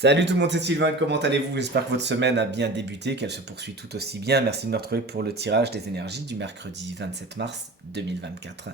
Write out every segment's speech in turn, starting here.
Salut tout le monde, c'est Sylvain, comment allez-vous? J'espère que votre semaine a bien débuté, qu'elle se poursuit tout aussi bien. Merci de me retrouver pour le tirage des énergies du mercredi 27 mars 2024.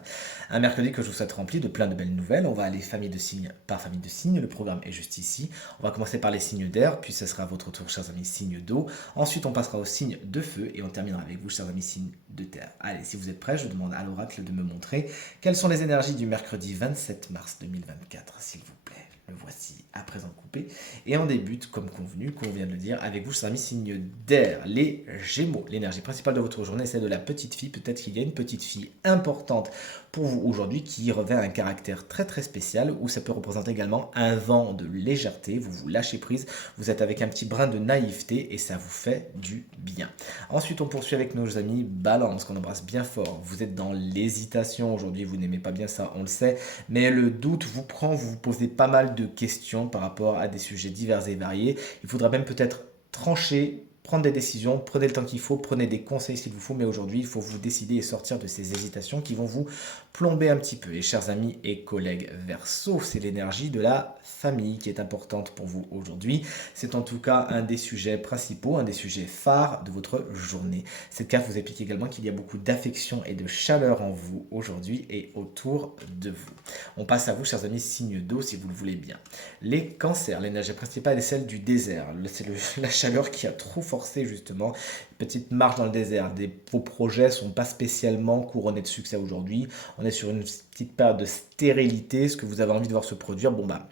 Un mercredi que je vous souhaite rempli de plein de belles nouvelles. On va aller famille de signes par famille de signes, le programme est juste ici. On va commencer par les signes d'air, puis ce sera votre tour, chers amis, signes d'eau. Ensuite, on passera aux signes de feu et on terminera avec vous, chers amis, signes de terre. Allez, si vous êtes prêts, je demande à l'oracle de me montrer quelles sont les énergies du mercredi 27 mars 2024, s'il vous plaît. Le voici à présent coupé. Et on débute, comme convenu, comme on vient de le dire, avec vous, chers amis, signe d'air, les Gémeaux. L'énergie principale de votre journée, c'est de la petite fille. Peut-être qu'il y a une petite fille importante pour vous aujourd'hui qui revêt un caractère très très spécial, ou ça peut représenter également un vent de légèreté. Vous vous lâchez prise, vous êtes avec un petit brin de naïveté et ça vous fait du bien. Ensuite, on poursuit avec nos amis Balance, qu'on embrasse bien fort. Vous êtes dans l'hésitation aujourd'hui, vous n'aimez pas bien ça, on le sait, mais le doute vous prend, vous vous posez pas mal de questions par rapport à des sujets divers et variés. Il faudra même peut-être trancher, prendre des décisions, prenez le temps qu'il faut, prenez des conseils s'il vous faut, mais aujourd'hui, il faut vous décider et sortir de ces hésitations qui vont vous plomber un petit peu. Et chers amis et collègues Verseau, c'est l'énergie de la famille qui est importante pour vous aujourd'hui. C'est en tout cas un des sujets principaux, un des sujets phares de votre journée. Cette carte vous explique également qu'il y a beaucoup d'affection et de chaleur en vous aujourd'hui et autour de vous. On passe à vous, chers amis, signe d'eau, si vous le voulez bien. Les cancers, l'énergie principale est celle du désert. C'est la chaleur qui a trop forcé, justement. Petite marche dans le désert. Vos projets ne sont pas spécialement couronnés de succès aujourd'hui. On est sur une petite période de stérilité. Ce que vous avez envie de voir se produire, bon bah,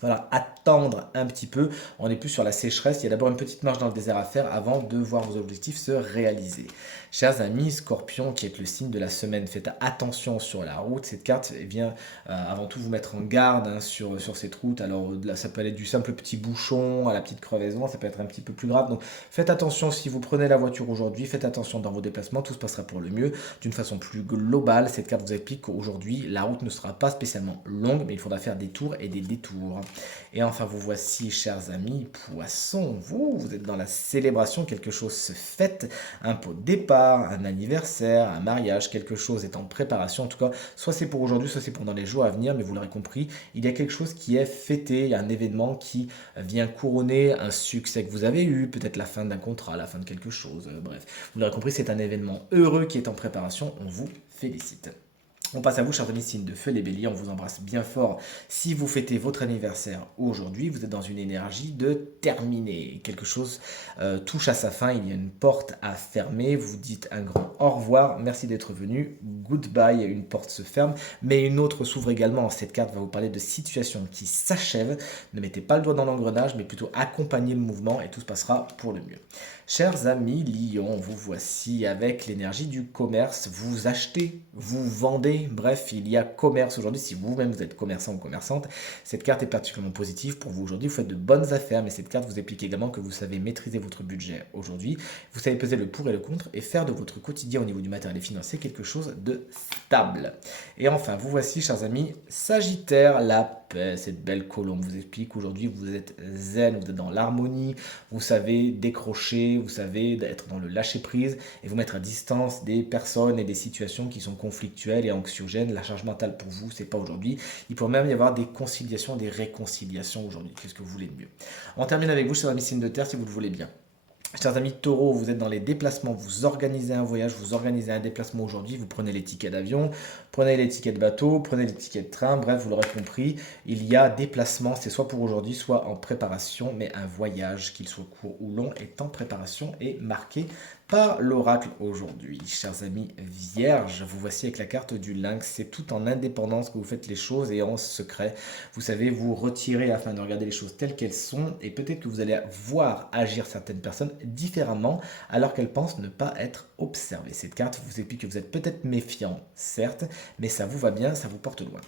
voilà, attendre un petit peu. On n'est plus sur la sécheresse. Il y a d'abord une petite marche dans le désert à faire avant de voir vos objectifs se réaliser. Chers amis, Scorpion, qui est le signe de la semaine, faites attention sur la route. Cette carte vient avant tout vous mettre en garde sur cette route. Alors là, ça peut aller du simple petit bouchon à la petite crevaison. Ça peut être un petit peu plus grave. Donc faites attention si vous prenez la voiture aujourd'hui. Faites attention dans vos déplacements. Tout se passera pour le mieux. D'une façon plus globale, cette carte vous explique qu'aujourd'hui, la route ne sera pas spécialement longue, mais il faudra faire des tours et des détours. Et enfin, vous voici, chers amis, Poissons, vous êtes dans la célébration, quelque chose se fête, un pot de départ, un anniversaire, un mariage, quelque chose est en préparation. En tout cas, soit c'est pour aujourd'hui, soit c'est pour dans les jours à venir, mais vous l'aurez compris, il y a quelque chose qui est fêté, il y a un événement qui vient couronner un succès que vous avez eu, peut-être la fin d'un contrat, la fin de quelque chose, bref. Vous l'aurez compris, c'est un événement heureux qui est en préparation, on vous félicite. On passe à vous, chers amis, signes de feu, les béliers, on vous embrasse bien fort. Si vous fêtez votre anniversaire aujourd'hui, vous êtes dans une énergie de terminer. Quelque chose touche à sa fin, il y a une porte à fermer, vous dites un grand au revoir, merci d'être venu, goodbye, une porte se ferme, mais une autre s'ouvre également. Cette carte va vous parler de situations qui s'achèvent. Ne mettez pas le doigt dans l'engrenage, mais plutôt accompagnez le mouvement et tout se passera pour le mieux. Chers amis Lion, vous voici avec l'énergie du commerce. Vous achetez, vous vendez, bref, il y a commerce aujourd'hui. Si vous-même vous êtes commerçant ou commerçante, cette carte est particulièrement positive pour vous aujourd'hui. Vous faites de bonnes affaires, mais cette carte vous explique également que vous savez maîtriser votre budget aujourd'hui. Vous savez peser le pour et le contre et faire de votre quotidien au niveau du matériel et financier quelque chose de stable. Et enfin, vous voici, chers amis, Sagittaire, la paix, cette belle colombe vous explique qu'aujourd'hui vous êtes zen, vous êtes dans l'harmonie, vous savez décrocher, vous savez être dans le lâcher-prise et vous mettre à distance des personnes et des situations qui sont conflictuelles et anxiogènes. La charge mentale pour vous, c'est pas aujourd'hui. Il pourrait même y avoir des conciliations, des réconciliations aujourd'hui. Qu'est-ce que vous voulez de mieux? On termine avec vous, chers amis signes de terre, si vous le voulez bien. Chers amis taureaux, vous êtes dans les déplacements, vous organisez un voyage, vous organisez un déplacement aujourd'hui, vous prenez les tickets d'avion, prenez les tickets de bateau, prenez les tickets de train, bref, vous l'aurez compris, il y a déplacement, c'est soit pour aujourd'hui, soit en préparation, mais un voyage, qu'il soit court ou long, est en préparation et marqué par l'oracle aujourd'hui. Chers amis vierges, vous voici avec la carte du lynx, c'est tout en indépendance que vous faites les choses et en secret. Vous savez vous retirer afin de regarder les choses telles qu'elles sont et peut-être que vous allez voir agir certaines personnes différemment alors qu'elles pensent ne pas être observées. Cette carte vous explique que vous êtes peut-être méfiant, certes, mais ça vous va bien, ça vous porte loin.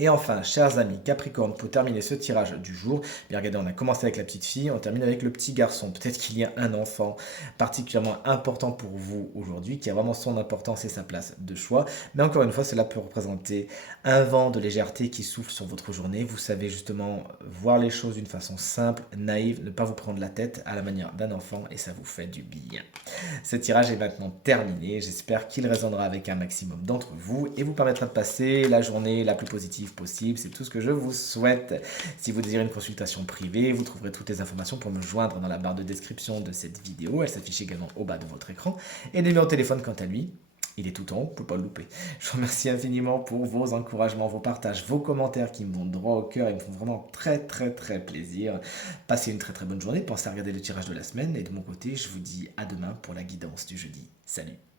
Et enfin, chers amis Capricorne, pour terminer ce tirage du jour, bien regardez, on a commencé avec la petite fille, on termine avec le petit garçon. Peut-être qu'il y a un enfant particulièrement important pour vous aujourd'hui, qui a vraiment son importance et sa place de choix. Mais encore une fois, cela peut représenter un vent de légèreté qui souffle sur votre journée. Vous savez justement voir les choses d'une façon simple, naïve, ne pas vous prendre la tête à la manière d'un enfant et ça vous fait du bien. Ce tirage est maintenant terminé. J'espère qu'il résonnera avec un maximum d'entre vous et vous permettra de passer la journée la plus positive positif possible. C'est tout ce que je vous souhaite. Si vous désirez une consultation privée, vous trouverez toutes les informations pour me joindre dans la barre de description de cette vidéo. Elle s'affiche également au bas de votre écran. Et le numéro de téléphone, quant à lui, il est tout en haut, vous ne pouvez pas le louper. Je vous remercie infiniment pour vos encouragements, vos partages, vos commentaires qui me vont droit au cœur et me font vraiment très très très plaisir. Passez une très très bonne journée, pensez à regarder le tirage de la semaine et de mon côté, je vous dis à demain pour la guidance du jeudi. Salut!